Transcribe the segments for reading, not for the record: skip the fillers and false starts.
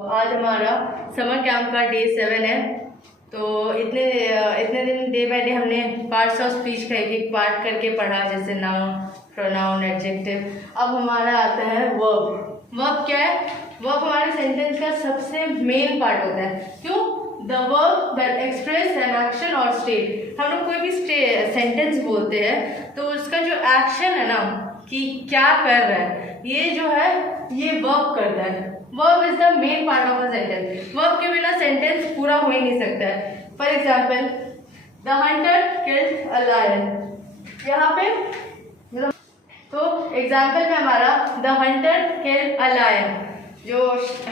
आज हमारा summer camp का डे 7 है। तो इतने दिन डे बाय डे हमने पार्ट्स ऑफ स्पीच का एक पार्ट करके पढ़ा, जैसे नाउन, प्रोनाउन, एडजेक्टिव। अब हमारा आता है वर्ब। वर्ब क्या है? वर्ब हमारे सेंटेंस का सबसे मेन पार्ट होता है। क्यों? The verb that express an action और स्टेट। हम लोग कोई भी सेंटेंस बोलते हैं तो उसका जो एक्शन है ना, कि क्या कर रहा है, ये जो है ये वर्ब करता है। Verb is the main part of a sentence. Verb के बिना सेंटेंस पूरा हो ही नहीं सकता है। For example, the hunter killed a lion. यहाँ पे तो एग्जाम्पल में हमारा the hunter killed a lion. जो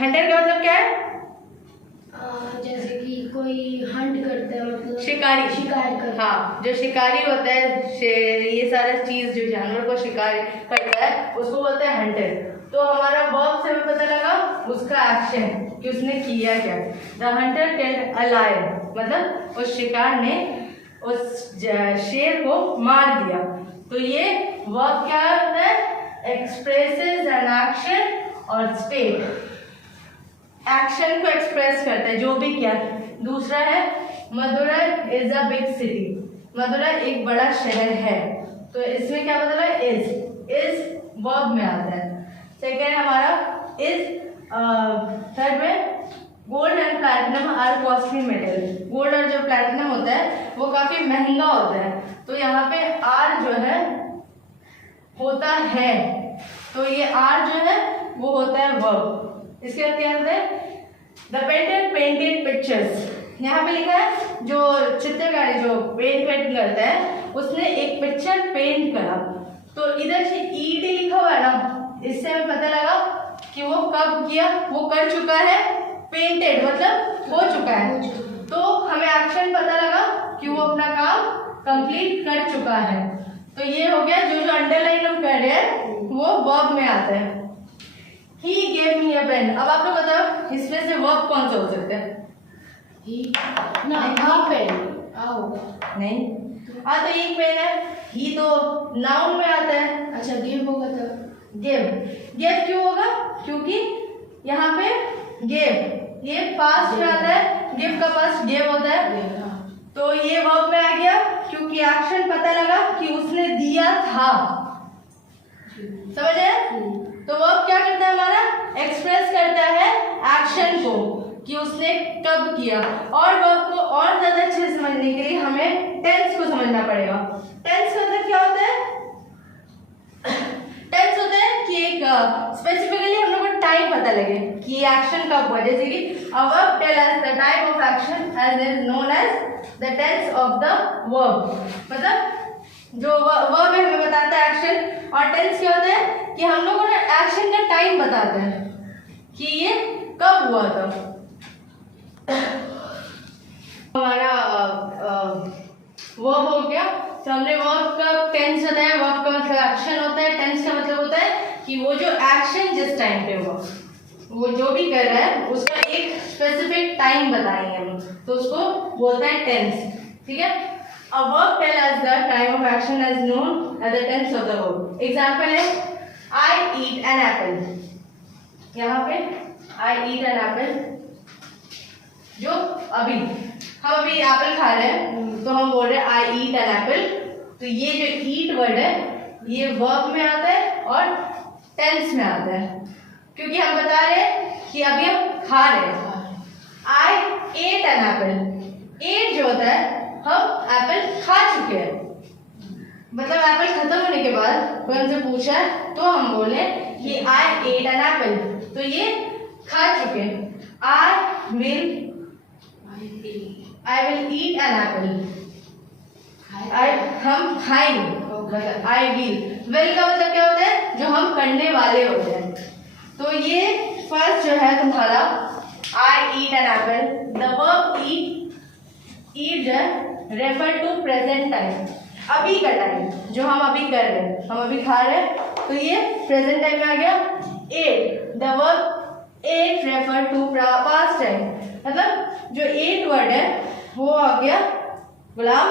हंटर का मतलब क्या है? जैसे कि कोई हंट करता है, मतलब शिकारी। शिकार करता है। हाँ, जो शिकारी होता है, ये सारा चीज जो जानवर को शिकार करता है उसको बोलते हैं हंटर। तो हमारा वर्ब से हमें पता लगा उसका एक्शन, कि उसने किया क्या। The hunter killed a lion मतलब उस शिकार ने उस शेर को मार दिया। तो ये वर्ब क्या होता है? एक्सप्रेसेस एन एक्शन और स्टेट। एक्शन को एक्सप्रेस करता है, जो भी क्या। दूसरा है Madurai is a big city. Madurai एक बड़ा शहर है। तो इसमें क्या मतलब है? इज वर्ब में आता है। सेकेंड हमारा इज। थर्ड में gold and platinum are costly metal. Gold और जो प्लैटिनम होता है वो काफी महंगा होता है। तो यहाँ पे आर जो है होता है, तो ये आर जो है वो होता है वर्ब। इसके बाद क्या होता है? The painter painted pictures. यहाँ पे लिखा है जो चित्रकारी जो पेंट करता है उसने एक पिक्चर पेंट करा। तो इधर से ईडी लिखा हुआ है ना, इससे हमें पता लगा कि वो कब किया, वो कर चुका है। पेंटेड मतलब हो चुका है। तो हमें एक्शन पता लगा कि वो अपना काम कंप्लीट कर चुका है। तो ये हो गया। जो अंडरलाइन हम कर रहे हैं वो वर्ब में आता है। He gave me a pen। अब आप लोग बताओ इसमें से वर्ब कौन सा हो सकता है? नहीं। हाँ, तो एक पेन है। ही तो नाउन में आता है। अच्छा, गिव होगा तब। गिव क्यों होगा? क्योंकि यहाँ पे गिव ये पास्ट में आता है। गिव का पास्ट गिव होता है। तो ये वर्ब में आ गया क्योंकि एक्शन पता लगा कि उसने दिया था। समझ आए? तो वर्ब क्या करता है? हमारा एक्सप्रेस करता है एक्शन को, कि उसने कब किया। और वर्ब को और ज्यादा अच्छे से समझने के लिए हमें टेंस को समझना पड़ेगा। टेंस का मतलब क्या होता है? टेंस होता है कि एक स्पेसिफिकली हम लोग को टाइम पता लगे कि ये एक्शन कब हुआ। जैसे कि a verb tell us the time of action as is known as the tense of the verb. मतलब जो वर्ब है हमें बताता है एक्शन, और टेंस क्या होता है कि हम लोगों ने एक्शन का टाइम बताते हैं कि ये कब हुआ था। हमारा वर्ब हो गया। तो हमने वर्ब का टेंस बताया। वर्ब का मतलब एक्शन होता है। टेंस का मतलब होता है कि वो जो एक्शन जिस टाइम पे हुआ, वो जो भी कर रहा है उसका एक स्पेसिफिक टाइम बताएंगे हम, तो उसको बोलते हैं टेंस। ठीक है। A verb tell us the time of action as known as the tense of the verb. Example है I eat an apple। यहाँ पे I eat an apple, जो अभी हम अभी एप्पल खा रहे हैं तो हम बोल रहे हैं I eat an apple। तो ये जो eat वर्ड है ये verb में आता है और tense में आता है, क्योंकि हम बता रहे हैं कि अभी हम खा रहे हैं। I ate an apple। ate जो होता है हम एप्पल खा चुके हैं, मतलब एप्पल खत्म होने के बाद कोई हमसे पूछा तो हम बोले कि आई एट एन एप्पल, तो ये खा चुके हैं। I will eat an Apple. हम खाएंगे, मतलब आई विल का मतलब क्या होता है? जो हम करने वाले होते हैं। तो ये फर्स्ट जो है तुम्हारा I eat an apple. The verb eat जो है रेफर टू प्रेजेंट टाइम, अभी का टाइम जो हम अभी कर रहे हैं। हम अभी खा रहे हैं तो ये प्रेजेंट टाइम में आ गया। Ate, the verb ate refer to past time, मतलब जो एट वर्ड है वो आ गया गुलाम।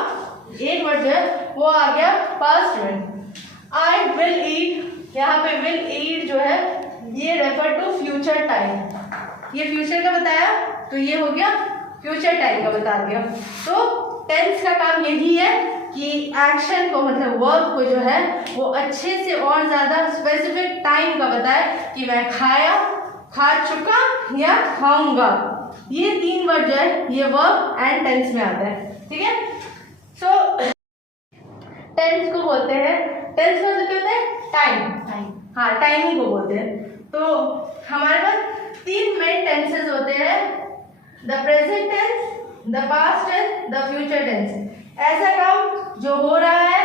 एट वर्ड जो है वो आ गया पास्ट में। आई विल ईट, यहाँ पे विल ईट जो है ये रेफर टू फ्यूचर टाइम। ये फ्यूचर का बताया, तो ये हो गया फ्यूचर टाइम का बता दिया। तो टेंस का काम यही है कि एक्शन को मतलब वर्ब को जो है वो अच्छे से और ज़्यादा स्पेसिफिक टाइम का बताए कि मैं खाया, खा चुका या खाऊंगा। ये 3 वर्ड जो है ये वर्ब एंड टेंस में आता है, ठीक है। सो टेंस को बोलते हैं, टेंस मतलब क्या होता है? टाइम। हाँ, टाइमिंग को बोलते हैं। तो हमारे पास 3 मेन टेंसेस होते हैं, the present tense, the past tense, the future tense. ऐसा काम जो हो रहा है,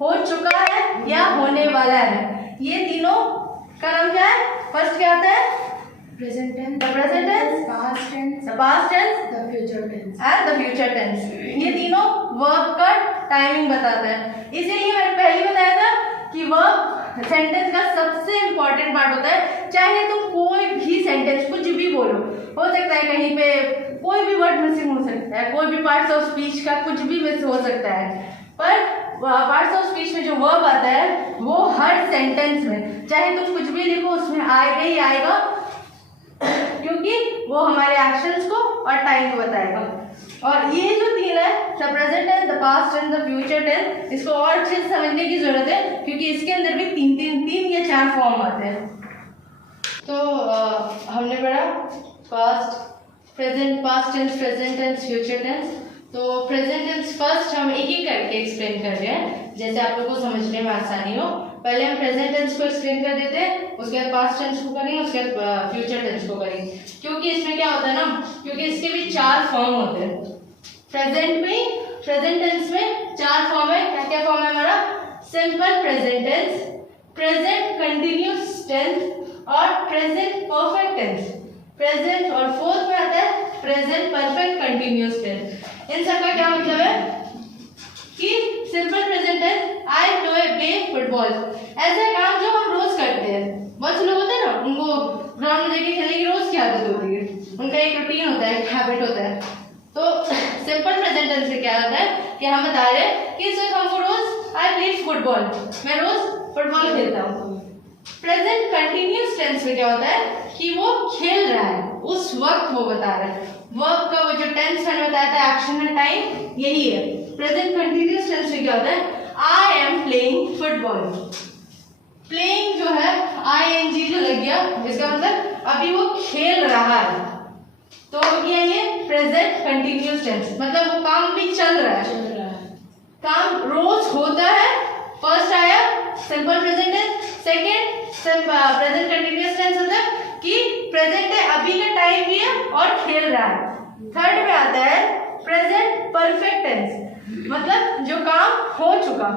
हो चुका है या होने वाला है, ये तीनों का नाम क्या है? फर्स्ट क्या आता है? Present tense, the present tense, past tense, the past tense the future tense and the future tense. ये तीनों वर्ब का टाइमिंग बताता है। इसीलिए मैंने पहले बताया था कि वर्ब सेंटेंस का सबसे इंपॉर्टेंट पार्ट होता है। चाहे तुम कोई भी सेंटेंस कुछ भी बोलो, हो सकता है कहीं पे कोई भी वर्ड मिसिंग हो सकता है, कोई भी पार्ट्स ऑफ स्पीच का कुछ भी मिस हो सकता है, पर पार्ट्स ऑफ स्पीच में जो वर्ब आता है वो हर सेंटेंस में चाहे तुम कुछ भी लिखो उसमें आएगा ही आएगा, क्योंकि वो हमारे एक्शंस को और टाइम को बताएगा। और ये जो 3 है, the present tense, the past tense, the future tense, इसको और अच्छे से समझने की जरूरत है क्योंकि इसके अंदर भी 3 या 4 फॉर्म आते हैं। तो हमने पढ़ा past, present, past tense, present tense, future tense. तो प्रेजेंट टेंस फर्स्ट हम एक एक करके एक्सप्लेन कर रहे हैं जैसे आप लोगों को समझने में आसानी हो। पहले हम प्रेजेंट टेंस को एक्सप्लेन कर देते हैं, उसके बाद पास्ट टेंस को करेंगे, उसके बाद फ्यूचर टेंस को करेंगे। क्योंकि इसमें क्या होता है ना, क्योंकि इसके भी 4 फॉर्म होते हैं। प्रेजेंट में, प्रेजेंट टेंस में 4 फॉर्म है। क्या क्या फॉर्म है हमारा? Simple present tense, present continuous tense और प्रेजेंट परफेक्ट टेंस। प्रेजेंट और फोर्थ में आता है प्रेजेंट परफेक्ट कंटिन्यूस टेंस। इन सब का क्या मतलब है कि simple present tense, I play football, ऐसा काम जो हम रोज करते हैं। बहुत से लोग होते हैं ना, उनको ग्राउंड में जाके खेलने की रोज की आदत होती है, उनका एक रूटीन होता है, एक हैबिट होता है। तो सिंपल प्रेजेंट टेंस से क्या होता है कि हम बता रहे हैं कि सर हमको रोज आई प्ले फुटबॉल, मैं रोज फुटबॉल खेलता हूँ। प्रेजेंट कंटिन्यूस टेंस में क्या होता है कि वो खेल रहा है, उस वक्त वो बता रहा है। वर्ब का वो जो टेंस मैंने बताया था, एक्शन एंड टाइम, यही है। प्रेजेंट कंटिन्यूस टेंस में क्या होता है? I am playing football. Playing जो है ING जो लग गया, इसका मतलब अभी वो खेल रहा है, तो हो गया ये प्रेजेंट कंटिन्यूस टेंस, मतलब वो काम भी चल रहा है, काम रोज होता है। फर्स्ट आया simple present tense, second present continuous tense होता है कि प्रेजेंट है, अभी का टाइम भी है और खेल रहा है। थर्ड में आता है प्रेजेंट परफेक्ट टेंस, मतलब जो काम हो चुका,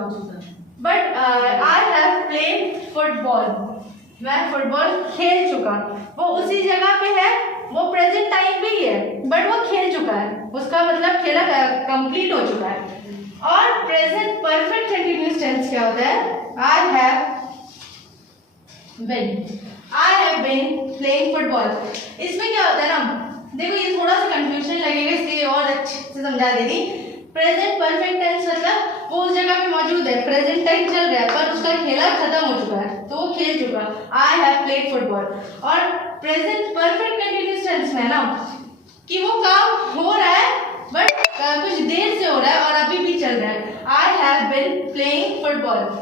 but I have played football, मैं फुटबॉल खेल चुका, वो उसी जगह पे है, वो प्रेजेंट टाइम पे ही है, बट वो खेल चुका है, उसका मतलब खेला कंप्लीट हो चुका है। और प्रेजेंट परफेक्ट कंटिन्यूअस टेंस क्या होता है? I have been playing football. इसमें क्या होता है ना, देखो ये थोड़ा सा कंफ्यूजन लगेगा, इसलिए और अच्छे से समझा देगी। प्रेजेंट परफेक्ट टेंस मतलब वो उस जगह पे मौजूद है, प्रेजेंट टाइम चल रहा है, पर उसका खेला खत्म हो चुका है, तो वो खेल चुका, आई हैव प्लेड फुटबॉल। और प्रेजेंट परफेक्ट कंटिन्यूअस टेंस में ना कि वो काम हो रहा है बट कुछ देर से हो रहा है और अभी भी चल रहा है। I have been playing football,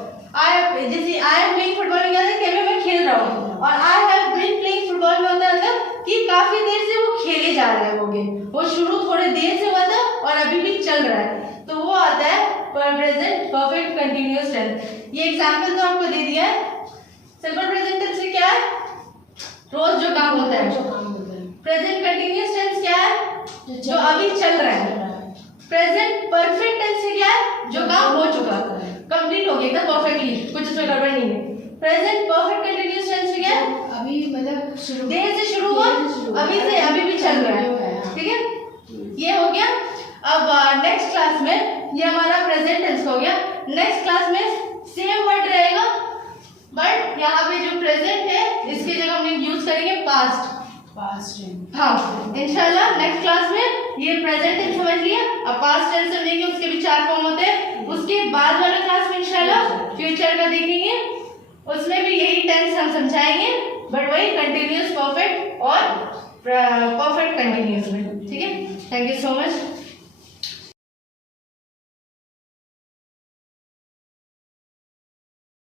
जैसे आई एम प्लेइंग फुटबॉल में क्या है कि मैं खेल रहा हूँ, और I have been playing football में होता है मतलब कि काफी देर से वो खेले जा रहे हैं, वो शुरू थोड़े देर से हुआ था और अभी भी चल रहा है, तो वो आता है प्रेजेंट परफेक्ट कंटिन्यूअस टेंस। ये एग्जांपल तो आपको दे दिया है। सिंपल प्रेजेंट टेंस से क्या है? रोज जो काम होता है। प्रेजेंट कंटिन्यूअस टेंस क्या है? जो अभी चल रहा है। प्रेजेंट परफेक्ट टेंस से क्या है? जो काम हो चुका, कंप्लीट हो गया एकदम परफेक्टली, कुछ उसमें गड़बड़ नहीं है। प्रेजेंट परफेक्ट कंटिन्यूअस टेंस में क्या है? अभी मतलब देर से शुरू हुआ, अभी भी चल रहा है, ठीक है, ये हो गया। अब नेक्स्ट क्लास में ये हमारा प्रेजेंट टेंस हो गया। नेक्स्ट क्लास में सेम वर्ड रहेगा, बट यहाँ पे जो प्रेजेंट है इसकी जगह हम यूज करेंगे पास्ट। हाँ, इंशाल्लाह नेक्स्ट क्लास में ये प्रेजेंट टेंस समझ लिया, अब पास्ट टेंस समझेंगे, उसके भी 4 फॉर्म होते हैं। उसके बाद वाला क्लास में इंशाल्लाह फ्यूचर का देखेंगे, उसमें भी यही टेंस हम समझाएंगे, बट वही कंटिन्यूअस, परफेक्ट और परफेक्ट कंटिन्यूस में। ठीक है, थैंक यू सो मच।